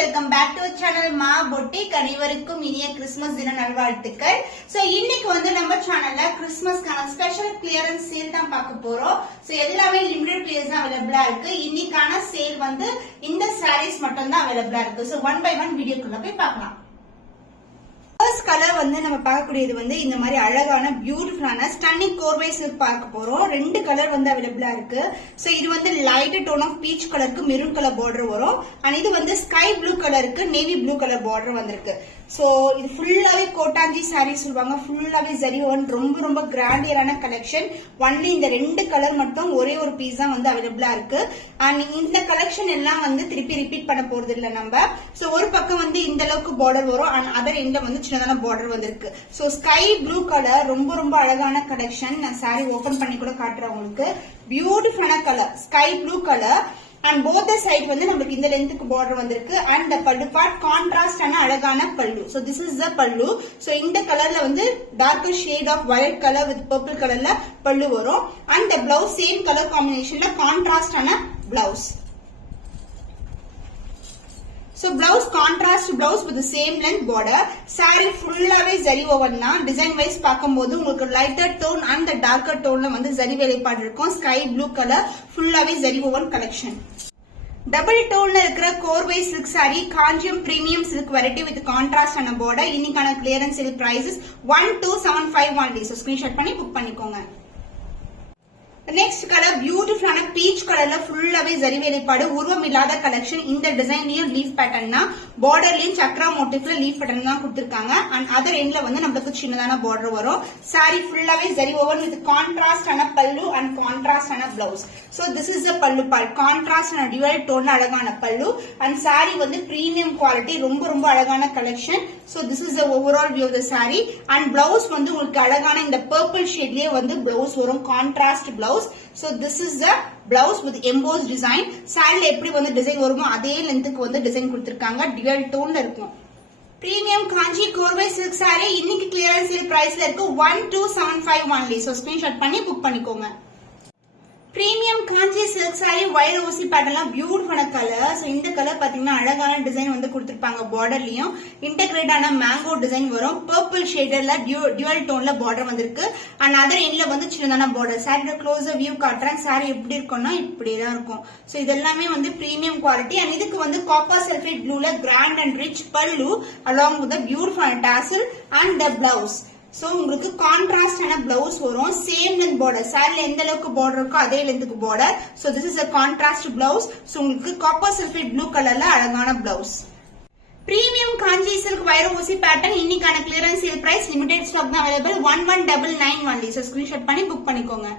Welcome back to channel மா boutique. அனைவருக்கும் இனிய கிறிஸ்துமஸ் தின நல்வாழ்த்துக்கள். சோ இன்னைக்கு வந்து நம்ம சேனல்ல கிறிஸ்துமஸ்க்கான ஸ்பெஷல் கிளியரன்ஸ் சேல் தான் பார்க்க போறோம். சோ எல்லாமே லிமிடெட் பீரியட்ஸ் தான் அவைலபிளா இருக்கு. இன்னைக்கான சேல் வந்து இந்த சாரீஸ் மட்டும் தான் அவைலபிளா இருக்கு. சோ ஒன் பை ஒன் வீடியோக்குள்ள போய் பார்க்கலாம். ஃபர்ஸ்ட் கலர் வந்து நம்ம பார்க்கக்கூடியது வந்து இந்த மாதிரி அழகான பியூட்டிஃபுல்லான ஸ்டன்னிங் கோர்வை சில்க் பார்க்க போறோம். ரெண்டு கலர் வந்து அவைலபிளா இருக்கு. சோ இது வந்து லைட் டோன் ஆஃப் பீச் கலருக்கு மெரூன் கலர் பார்டர் வரும். அண்ட் இது வந்து ஸ்கை ப்ளூ கலருக்கு நேவி ப்ளூ கலர் பார்டர் வந்திருக்கு. சோ இது ஃபுல்லாவே கோட்டாஞ்சி சாரி சொல்லுவாங்க. ஃபுல்லாவே ஜரி ஒன் ரொம்ப ரொம்ப கிராண்டியரான கலெக்ஷன். ஒன்லி இந்த ரெண்டு கலர் மட்டும் ஒரே ஒரு பீஸ் தான் வந்து அவைலபிளா இருக்கு. அண்ட் இந்த கலெக்ஷன் எல்லாம் வந்து திருப்பி ரிப்பீட் பண்ண போறது இல்ல நம்ம. சோ ஒரு பக்கம் வந்து இந்த அளவுக்கு பார்டர் வரும். அண்ட் அதர் எண்ட்ல வந்து சின்னதான பார்டர் வந்திருக்கு. சோ ஸ்கை ப்ளூ கலர் ரொம்ப ரொம்ப அழகான கலெக்ஷன். நான் சாரி ஓபன் பண்ணி கூட காட்டுறேன் உங்களுக்கு. பியூட்டிஃபுல்லான colour sky blue colour. And both the side வந்து நமக்கு இந்த லென்த்துக்கு பார்டர் வந்திருக்கு. அண்ட் த பல்லு பார்ட் கான்ட்ராஸ்டான அழகான பல்லு. சோ திஸ் இஸ் த பல்லு. சோ இந்த கலர்ல வந்து darker shade of violet colour with purple கலர்ல பல்லு வரும். And the blouse same colour காம்பினேஷன்ல கான்ட்ராஸ்டான பிளவுஸ். So blouse contrast blouse with the same length border. Saree ஃபுல்லாவே ஜரி ஓவன் தான். டிசைன் வைஸ் பார்க்கும்போது உங்களுக்கு lighter tone and the darker டோன்ல வந்து ஜரி வேலைப்பாடு இருக்கும். ஸ்கை ப்ளூ கலர் ஃபுல்லாவே ஜரி ஓவன் கலெக்ஷன். டபுள் டோன்ல இருக்கிற கோர்வை சில்க் சாரி காஞ்சியம் premium silk variety with contrast ஆன பார்டர். இன்னைக்கான clearance sale prices 1275 only. So screenshot பண்ணி புக் பண்ணிக்கோங்க. நெக்ஸ்ட் கலர் பியூட்டிஃபுல்லான பீச் கலர்ல ஃபுல்லாவே ஜரி வேலைப்பாடு உருவம் இல்லாத கலெக்ஷன். இந்த டிசைன்லயும் லீஃப் பேட்டர்ன் தான். பார்டர்லயும் சக்ரா மோட்டிவ்ல லீஃப் பேட்டர்ன் தான் கொடுத்திருக்காங்க. அண்ட் அதர் எண்ட்ல வந்து நமக்கு சின்னதான பார்டர் வரும். சாரி ஃபுல்லாவே ஜரி ஓவன் வித் கான்ட்ராஸ்ட் ஆன பல்லு அண்ட் கான்ட்ராஸ்ட் ஆன blouse. So this is the pallu part. Contrast ஆன டியூவல் டோன்ல அழகான பல்லு. அண்ட் சாரி வந்து பிரீமியம் குவாலிட்டி ரொம்ப ரொம்ப அழகான collection. So this is the overall view of the sari. And blouse வந்து உங்களுக்கு அழகான இந்த பர்பிள் ஷேட்லயே வந்து பிளவுஸ் வரும். Contrast blouse. So this is the blouse with embossed design. சாரில எப்படி வந்து டிசைன் வருமோ அதே லென்த்துக்கு வந்து டிசைன் கொடுத்திருக்காங்க. டியூவல் டோன்ல இருக்கும். பிரீமியம் காஞ்சி கோர்வை சில்க் சாரி இன்னைக்கு கிளியரன்ஸ் சேல் பிரைஸ்ல இருக்கு 1275 only. So ஸ்கிரீன்ஷாட் பண்ணி புக் பண்ணிக்கோங்க. பிரீமியம் காஞ்சி சில்க் சாரி வைர ஊசி பேட்டர்ல பியூட்டிஃபுல்லான கலர். சோ இந்த கலர் பாத்தீங்கன்னா அழகான டிசைன் வந்து கொடுத்திருப்பாங்க. பார்டர்லயும் இன்டகிரேட்டான மேங்கோ டிசைன் வரும். பர்பிள் ஷேடர்ல டியூவல் டோன்ல பார்டர் வந்திருக்கு. அண்ட் அதர் எண்ட்ல வந்து சின்னதான பார்டர். சாரியோட க்ளோஸர் வியூ காட்டுறேன். சாரி எப்படி இருக்கும்னா இப்படிதான் இருக்கும். சோ இதெல்லாமே வந்து பிரீமியம் குவாலிட்டி. அண்ட் இதுக்கு வந்து காப்பர் சல்ஃபேட் ப்ளூல grand and rich pallu along with பியூட்டிஃபுல்லான tassel and the blouse. So உங்களுக்கு கான்ட்ராஸ்ட் ஆன பிளவுஸ் வரும். Same length border. சாரில எந்த அளவுக்கு பார்டர் இருக்கோ அதே லென்த்துக்கு border. So this is a contrast blouse. So உங்களுக்கு காப்பர் சல்ஃபேட் ப்ளூ கலர்ல அழகான பிளவுஸ். பிரீமியம் காஞ்சி சில்க் வைர ஊசி பேட்டர்ன் இன்னைக்கான clearance sale price limited stock தான் அவைலபிள் 1199 only. சோ ஸ்கிரீன்ஷாட் பண்ணி புக் பண்ணிக்கோங்க.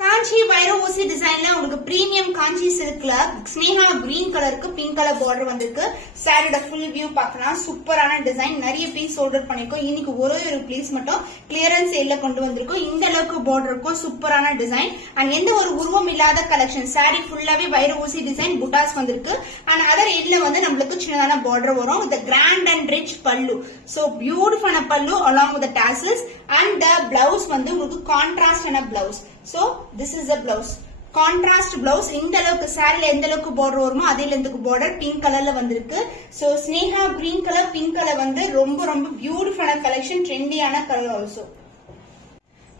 காஞ்சி வைர ஊசி டிசைன்ல உங்களுக்கு பிரீமியம் காஞ்சி சில்க்ல ஸ்னேகா கிரீன் கலருக்கு பிங்க் கலர் பார்டர் வந்திருக்கு. சாரியோட ஃபுல் வியூ பார்க்கலாம். சூப்பரான டிசைன். நிறைய பீஸ் ஆர்டர் பண்ணிருக்கோம். இன்னைக்கு ஒரே ஒரு பீஸ் மட்டும் கிளியரன்ஸ் சேல்ல கொண்டு வந்திருக்கோம். இந்த அளவுக்கு பார்டர் இருக்கும். சூப்பரான டிசைன். அண்ட் எந்த ஒரு உருவம் இல்லாத கலெக்ஷன். சாரி ஃபுல்லாவே வைர ஊசி டிசைன் புட்டாஸ் வந்திருக்கு. அண்ட் அதர் எண்ட்ல வந்து நம்மளுக்கு சின்னதான பார்டர் வரும். வித் கிராண்ட் அண்ட் ரிச் பல்லு. சோ பியூட்டிஃபுல்லான பல்லு along with tassels. And the blouse வந்து உங்களுக்கு கான்ட்ராஸ்ட் ஆன blouse. So this is the blouse. Contrast blouse. இந்த அளவுக்கு சாரில எந்த அளவுக்கு பார்டர் வருமோ அதே லென்த்துக்கு பார்டர் பிங்க் கலர்ல வந்திருக்கு. So Sneha green colour pink colour வந்து ரொம்ப ரொம்ப பியூட்டிஃபுல்லான கலெக்ஷன். ட்ரெண்டியான கலர் ஆல்சோ.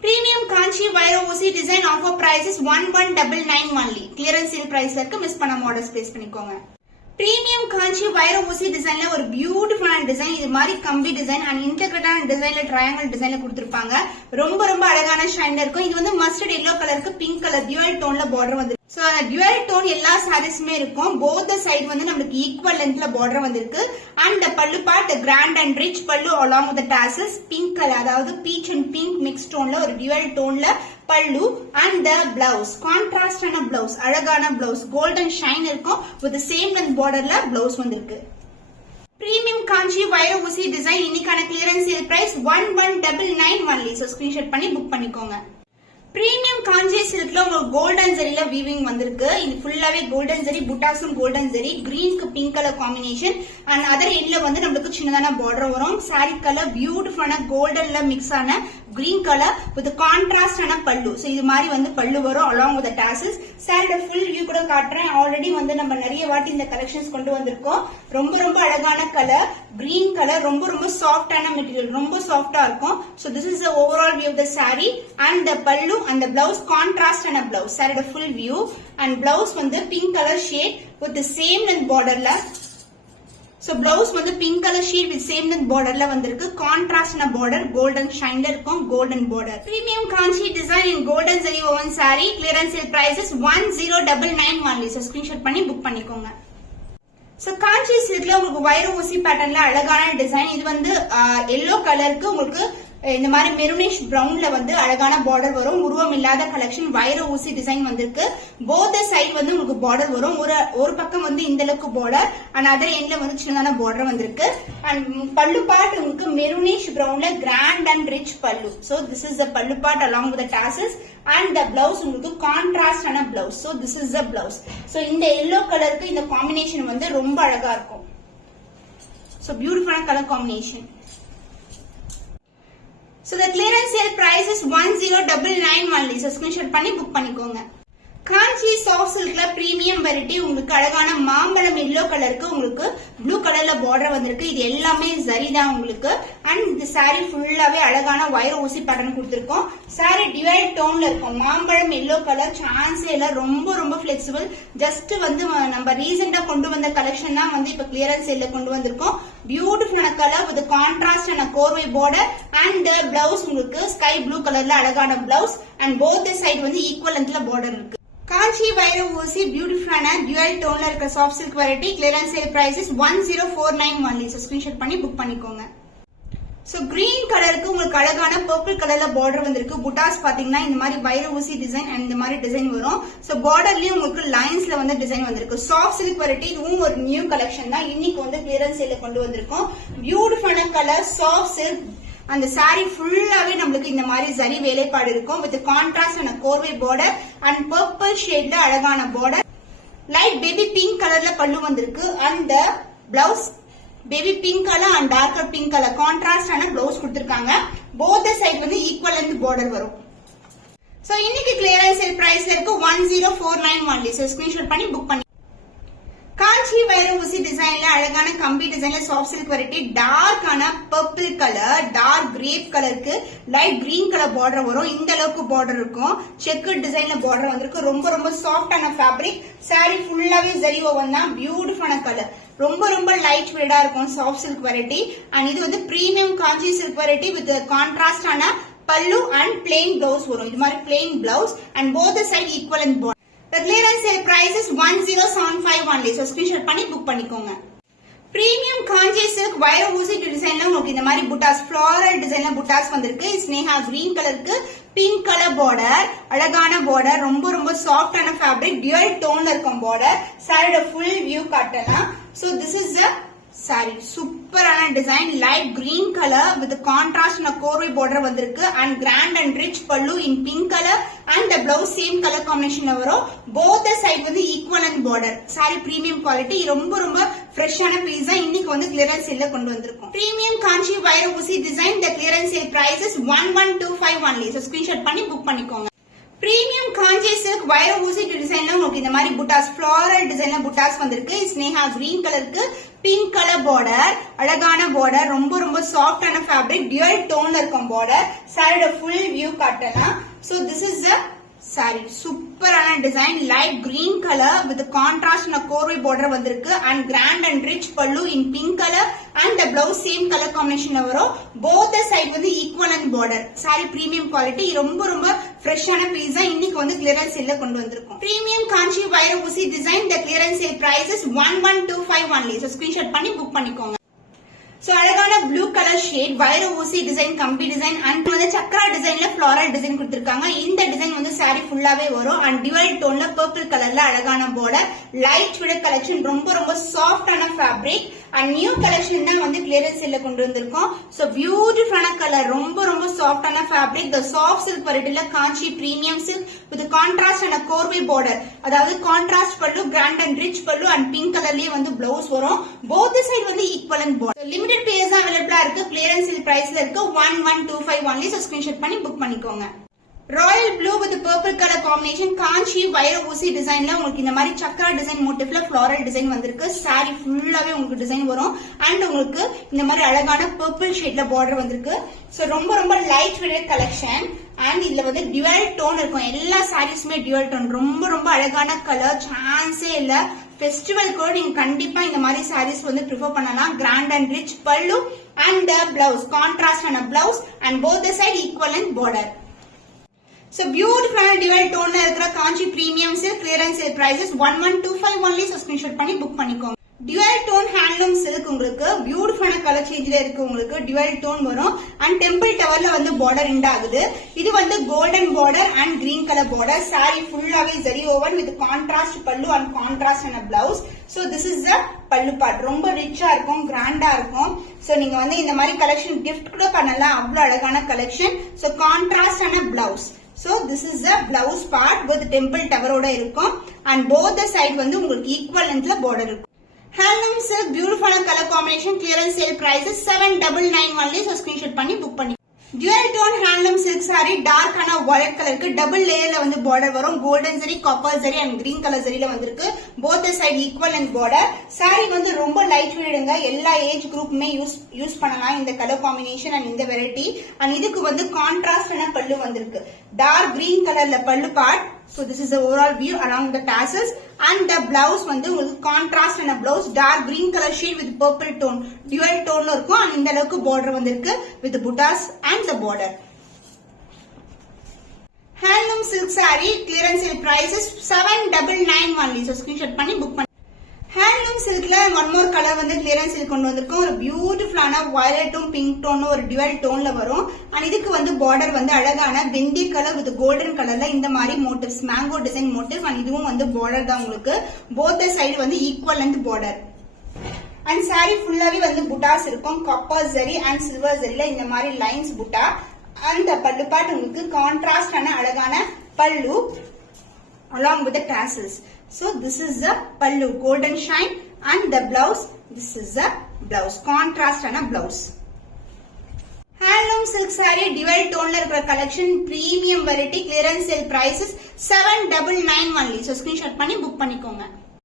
பிரீமியம் காஞ்சி வைர ஊசி design offer prices 1199 only. Clearance sale பிரைஸ்ல இருக்கு. மிஸ் பண்ணாம ஆர்டர் பிளேஸ் பண்ணிக்கோங்க. பிரீமியம் காஞ்சி வைர ஊசி டிசைன்ல ஒரு பியூட்டிஃபுல்லான டிசைன். இது மாதிரி கம்பி டிசைன் அண்ட் இன்டகிரேட்டான டிசைன்ல ட்ரையாங்கிள் டிசைன்ல கொடுத்திருப்பாங்க. ரொம்ப ரொம்ப அழகான ஷைன்ல இருக்கும். இது வந்து மஸ்டர்ட் எல்லோ கலருக்கு பிங்க் கலர் டியூவல் டோன்ல பார்டர் வந்து. சோ அந்த டியூவல் டோன் எல்லா சாரீஸ்மே இருக்கும். போத் த சைடு வந்து நமக்கு ஈக்குவல் லென்த்ல பார்டர் வந்திருக்கு. அண்ட் பல்லு part grand and rich pallu along with tassels. Pink colour அதாவது பீச் அண்ட் பிங்க் மிக்ஸ் டோன்ல ஒரு டியூவல் டோன்ல பல்லு. அண்ட் த பிளவுஸ் கான்ட்ராஸ்ட் ஆன பிளவுஸ். அழகான பிளவுஸ். கோல்டன் ஷைன் இருக்கும். வித் சேம் லென்த் பார்டர்ல பிளவுஸ் வந்திருக்கு. பிரீமியம் காஞ்சி வைர ஊசி டிசைன் இன்னைக்கான clearance sale price 1199 only. So screenshot பண்ணி புக் பண்ணிக்கோங்க. பிரீமியம் காஞ்சி சில்க்ல உங்களுக்கு கோல்டன் ஜரில வீவிங் வந்திருக்கு. இது ஃபுல்லாவே கோல்டன் ஜரி புட்டாஸும் கோல்டன் ஜரி. கிரீனுக்கு pink colour combination. And other எண்ட்ல வந்து நம்மளுக்கு சின்னதான பார்டர் வரும். சாரி கலர் பியூட்டிஃபுல்லான கோல்டன்ல மிக்ஸ் ஆன கிரீன் கலர் வித் கான்ட்ராஸ்டான பல்லு. சோ இது மாதிரி வந்து பல்லு வரும் along with the tassels. சாரியோட ஃபுல் வியூ கூட காட்டுறேன். ஆல்ரெடி வந்து நம்ம நிறைய வாட்டி இந்த கலெக்ஷன்ஸ் கொண்டு வந்திருக்கோம். ரொம்ப ரொம்ப அழகான கலர், கிரீன் கலர், ரொம்ப ரொம்ப சாஃப்டான மெட்டீரியல், ரொம்ப சாஃப்டா இருக்கும். So this is the overall view of the saree and the pallu and the blouse கான்ட்ராஸ்டான blouse. சாரியோட ஃபுல் வியூ and blouse வந்து pink colour shade with the same length borderல. So blouse வந்து pink color sheet with same length borderல வந்திருக்கு. கான்ட்ராஸ்டான border, golden shineல இருக்கும், golden border. Premium Kanchi design in golden zari woven saree. Clearance sale prices 1099 only. So screenshot பண்ணி book பண்ணிக்கோங்க. So Kanchi silkல உங்களுக்கு வைர ஊசி பேட்டர்ன்ல அழகான டிசைன். இது வந்து yellow கலருக்கு உங்களுக்கு இந்த மாதிரி மெரூனிஷ் பிரவுன்ல வந்து அழகான பார்டர் வரும். உருவம் இல்லாத கலெக்ஷன், வைர ஊசி டிசைன் வந்திருக்கு. போத் சைடு வந்து உங்களுக்கு பார்டர் வரும். ஒரு பக்கம் வந்து இந்த அளவுக்கு பார்டர் அண்ட் அதர் எண்ட்ல வந்து சின்னதான பார்டர் வந்திருக்கு. அண்ட் பல்லு பார்ட் உங்களுக்கு மெரூனிஷ் பிரவுன்ல கிராண்ட் அண்ட் ரிச் பல்லு. So this is the pallu part along with the tassels and the blouse உங்களுக்கு கான்ட்ராஸ்டான blouse. So this is the blouse. So இந்த yellow கலருக்கு இந்த காம்பினேஷன் வந்து ரொம்ப அழகா இருக்கும். So beautiful color combination. So the clearance sale price is 1099 only. So screenshot பண்ணி book பண்ணிக்கோங்க. காஞ்சி சாஃப்ட் சில்க்ல பிரீமியம் வெரைட்டி உங்களுக்கு அழகான மாம்பழம் எல்லோ கலருக்கு உங்களுக்கு ப்ளூ கலர்ல பார்டர் வந்திருக்கு. இது எல்லாமே ஜரி தான் உங்களுக்கு. அண்ட் இந்த saree ஃபுல்லாவே அழகான வைர ஊசி பேட்டர்ன் கொடுத்திருக்கோம். saree டிவைட் டோன்ல இருக்கும். மாம்பழம் எல்லோ கலர் சான்ஸே இல்ல, ரொம்ப ரொம்ப பிளெக்சிபிள். ஜஸ்ட் வந்து நம்ம ரீசெண்டா கொண்டு வந்த கலெக்ஷன் தான் வந்து இப்ப கிளியரன்ஸ் சேல்ல கொண்டு வந்திருக்கோம். பியூட்டிஃபுல்லான கலர் வித் கான்ட்ராஸ்டான கோர்வை பார்டர் அண்ட் பிளவுஸ் உங்களுக்கு ஸ்கை ப்ளூ கலர்ல அழகான பிளவுஸ் அண்ட் போத் சைடு வந்து ஈக்குவல் லென்த்ல பார்டர் இருக்கு. காஞ்சி வைர ஊசி பியூட்டிஃபுல்லான டியூவல் டோன்ல இருக்க soft silk variety. Clearance sale price 1049 only. So screenshot பண்ணி புக் பண்ணிக்கோங்க. சோ கிரீன் கலருக்கு உங்களுக்கு அழகான பர்பிள் கலர்ல பார்டர் வந்திருக்கு. புட்டாஸ் பாத்தீங்கன்னா இந்த மாதிரி வைர ஊசி டிசைன் அண்ட் இந்த மாதிரி டிசைன் வரும். சோ பார்டர்லயும் உங்களுக்கு லைன்ஸ்ல வந்து டிசைன் வந்திருக்கு. சாஃப்ட் சில்க் வெரைட்டி, இதுவும் ஒரு நியூ கலெக்ஷன் தான். இன்னைக்கு வந்து கிளியரன்ஸ் சேல்ல கொண்டு வந்திருக்கோம். பியூட்டிஃபுல்லான கலர் சாஃப்ட் சில்க். அந்த saree ஃபுல்லாவே நம்மளுக்கு இந்த மாதிரி ஜரி வேலைப்பாடு இருக்கும் வித் கான்ட்ராஸ்டான கோர்வை பார்டர் அண்ட் பர்பிள் ஷேட்ல அழகான பார்டர். லைட் பேபி பிங்க் கலர்ல பல்லு வந்திருக்கு. அந்த blouse baby pink colour and darker pink colour கான்ட்ராஸ்டான பிளவுஸ் கொடுத்திருக்காங்க. போத் சைடு வந்து ஈக்குவல் லென்த் பார்டர் வரும். சோ இன்னைக்கு கிளியரன்ஸ் சேல் பிரைஸ்ல இருக்கு 1049 only. சோ ஸ்கிரீன்ஷாட் பண்ணி புக் பண்ணி. காஞ்சி வைர ஊசி டிசைன்ல அழகான கம்பி டிசைன்ல சாஃப்ட் சில்க் வெரைட்டி. டார்க்கான பர்பிள் கலர், டார்க் கிரேப் கலருக்கு லைட் கிரீன் கலர் பார்டர் வரும். இந்த அளவுக்கு பார்டர் இருக்கும். செக்குட் டிசைன்ல பார்டர் வந்திருக்கு. ரொம்ப ரொம்ப சாஃப்டான ஃபேப்ரிக். saree ஃபுல்லாவே ஜரி ஓவன் தான். பியூட்டிஃபுல்லான கலர், ரொம்ப ரொம்ப லைட் வெயிட்டா இருக்கும் சாஃப்ட் சில்க் வெரைட்டி. அண்ட் இது வந்து premium Kanchi silk variety with கான்ட்ராஸ்டான பல்லு அண்ட் பிளெயின் பிளவுஸ் வரும். இது மாதிரி plain blouse and both side equal and border. The clearance sale price is 1075 only. So screenshot பண்ணி புக் பண்ணிக்கோங்க. பிரீமியம் காஞ்சி சில்க் வைர ஊசி டிசைன்ல உங்களுக்கு இந்த மாதிரி புட்டாஸ், ஃப்ளாரல் டிசைன்ல புட்டாஸ் வந்திருக்கு. ஸ்னேகா கிரீன் கலருக்கு பிங்க் கலர் பார்டர், அழகான பார்டர், ரொம்ப ரொம்ப சாஃப்டான ஃபேப்ரிக், டியூவல் டோன்ல இருக்கும் பார்டர். சாரியோட ஃபுல் வியூ காட்டலாம். So this is the saree. சூப்பரான design, light green colour with contrast கோர்வை பார்டர் வந்திருக்கு and grand and rich pallu in pink colour and the blouse same colour காம்பினேஷன்ல வரும். போத் சைடு வந்து equal and border. saree premium quality, ரொம்ப ரொம்ப ஃப்ரெஷ்ஷான piece தான். இன்னைக்கு வந்து கிளியரன்ஸ் சேல்ல கொண்டு வந்திருக்கோம். பிரீமியம் காஞ்சி வைர ஊசி design. The clearance sale price is 1125 only. So screenshot பண்ணி புக் பண்ணிக்கோங்க. பிரீமியம் காஞ்சி சில்க் வைர ஊசி டிசைன்ல உங்களுக்கு இந்த மாதிரி புட்டாஸ், ஃப்ளாரல் டிசைன்ல புட்டாஸ் வந்திருக்கு. ஸ்னேகா கிரீன் கலருக்கு பிங்க் கலர் பார்டர், அழகான பார்டர், ரொம்ப ரொம்ப சாஃப்டான ஃபேப்ரிக், டியூவல் டோன்ல இருக்கும் பார்டர். சாரியோட ஃபுல் வியூ காட்டலாம். So this is the saree. சூப்பரான design, light green colour with contrast கோர்வை பார்டர் வந்திருக்கு and grand and rich pallu in pink colour and the blouse same colour காம்பினேஷன்ல வரும். போத் சைடு வந்து equal and border. saree premium quality, ரொம்ப ரொம்ப ஃப்ரெஷ்ஷான piece தான். இன்னைக்கு வந்து கிளியரன்ஸ் சேல்ல கொண்டு வந்திருக்கோம். பிரீமியம் காஞ்சி வைர ஊசி design. The clearance sale price is 1125 only. So screenshot பண்ணி புக் பண்ணிக்கோங்க. சோ அழகான ப்ளூ கலர் ஷேட், வைர ஊசி டிசைன், கம்பி டிசைன் அண்ட் வந்து சக்கரா டிசைன்ல ஃப்ளாரல் டிசைன் கொடுத்திருக்காங்க. இந்த டிசைன் வந்து saree ஃபுல்லாவே வரும் அண்ட் டிவைட் டோன்ல பர்பிள் கலர்ல அழகான பார்டர். லைட் வெயிட் கலெக்ஷன், ரொம்ப ரொம்ப சாஃப்டான ஃபேப்ரிக் அண்ட் நியூ கலெக்ஷன் தான் வந்து கிளியரன்ஸ் சேல்ல கொண்டு வந்திருக்கோம். சோ பியூட்டிஃபுல்லான கலர், ரொம்ப ரொம்ப சாஃப்டான ஃபேப்ரிக். தி சாஃப்ட் சில்க் வெரைட்டில Kanchi premium silk with contrast and கோர்வை பார்டர். அதாவது contrast pallu, grand and rich pallu and pink கலர்லயே வந்து பிளவுஸ் வரும். போத் சைடு வந்து equal and border. Limit limited periods தான் அவைலபிளா இருக்கு. கிளியரன்ஸ் சேல் பிரைஸ்ல இருக்கு. 1125 ஒன்லி. சோ ஸ்கிரீன்ஷாட் பண்ணி புக் பண்ணிக்கோங்க. Royal blue with purple colour combination Kanchi வைர ஊசி டிசைன்ல உங்களுக்கு இந்த மாதிரி சக்கரா டிசைன் மோட்டிவ்ல ஃபிளாரல் டிசைன் வந்திருக்கு. சாரி ஃபுல்லாவே உங்களுக்கு டிசைன் வரும். அண்ட் உங்களுக்கு இந்த மாதிரி அழகான பர்பிள் ஷேட்ல பார்டர் வந்திருக்கு. சோ ரொம்ப ரொம்ப லைட் வெயிட் கலெக்ஷன். அண்ட் இதுல வந்து டியூவல் டோன் இருக்கும். எல்லா சாரீஸுமே டியூவல் டோன். ரொம்ப ரொம்ப அழகான கலர், சான்ஸே இல்ல. ஃபெஸ்டிவல் கூட நீங்க கண்டிப்பா இந்த மாதிரி சாரீஸ் வந்து ப்ரிஃபர் பண்ணலாம். Grand and rich pallu and blouse contrast ஆன blouse and both the side equal and border. So beautiful dual tone இருக்கிற Kanchi premium silk clearance sale prices 1125 only. So screenshot பண்ணி புக் பண்ணிக்கோங்க. dual tone handloom silk உங்களுக்கு பியூட்டிஃபுல்லான colour சேஞ்ச்ல இருக்கு. உங்களுக்கு dual tone வரும். And temple டவர்ல வந்து பார்டர் எண்ட் ஆகுது. இது வந்து golden border and green colour border. Sorry ஃபுல்லாவே ஜரி ஓவன் வித் கான்ட்ராஸ்ட் பல்லு அண்ட் கான்ட்ராஸ்ட் ஆன blouse. So this is the pallu part. ரொம்ப ரிச்சா இருக்கும், கிராண்டா இருக்கும். சோ நீங்க வந்து இந்த மாதிரி கலெக்ஷன் கிஃப்ட் கூட பண்ணலாம். அவ்வளவு அழகான கலெக்ஷன். சோ கான்ட்ராஸ்ட் ஆன blouse. So this is the blouse part with temple tower oda irukum and both the side வந்து உங்களுக்கு equal length la border இருக்கும். Handloom silk beautiful color combination clearance sale prices 799 only. So screenshot பண்ணி book பண்ணி. Dual tone handloom silk saree dark ஆன violet கலருக்கு double லேயர்ல வந்து border வரும். Golden சரி, காப்பர் சரி அண்ட் கிரீன் கலர் சரியில வந்திருக்கு. both the side equal and border. saree வந்து ரொம்ப லைட் வெயிட்ங்க. எல்லா ஏஜ் குரூப்புமே யூஸ் பண்ணலாம் இந்த கலர் காம்பினேஷன் அண்ட் இந்த வெரைட்டி. அண்ட் இதுக்கு வந்து கான்ட்ராஸ்ட் ஆன பல்லு வந்திருக்கு. டார்க் கிரீன் கலர்ல பல்லு part. So this is the overall view along the tassels and the blouse வந்து உங்களுக்கு contrast and a blouse dark green color shade with purple tone dual tone ல இருக்கும். and இந்த அளவுக்கு border வந்திருக்கு with buttas and the border. Handloom silk saree clearance sale prices 799 only. So screenshot பண்ணி book பண்ணி. Handloom silkல one more color வந்து clearance sale கொண்டு வந்திருக்கோம். ஒரு பியூட்டிஃபுல்லான வயலட்டும் பிங்க் டோன் ஒரு dual டோன்ல வரும். and இதுக்கு வந்து பார்டர் வந்து அழகான வெந்தி கலர் வித் கோல்டன் கலர்ல இந்த மாதிரி motives mango design motive. and இதுவும் வந்து பார்டர் தான் உங்களுக்கு. both the side வந்து equal length border. and saree ஃபுல்லாவே வந்து புட்டாஸ் இருக்கும். காப்பர் ஜரி and சில்வர் ஜரில இந்த மாதிரி லைன்ஸ் புட்டா. and the பல்லு பார்ட் உங்களுக்கு கான்ட்ராஸ்ட் ஆன அழகான பல்லு along with the tassels. So this is the pallu golden shine and the blouse. This is the blouse contrast and a blouse. Handloom silk saree dual tone la irukra collection premium variety clearance sale prices 799 only. So screenshot பண்ணி book பண்ணிக்கோங்க.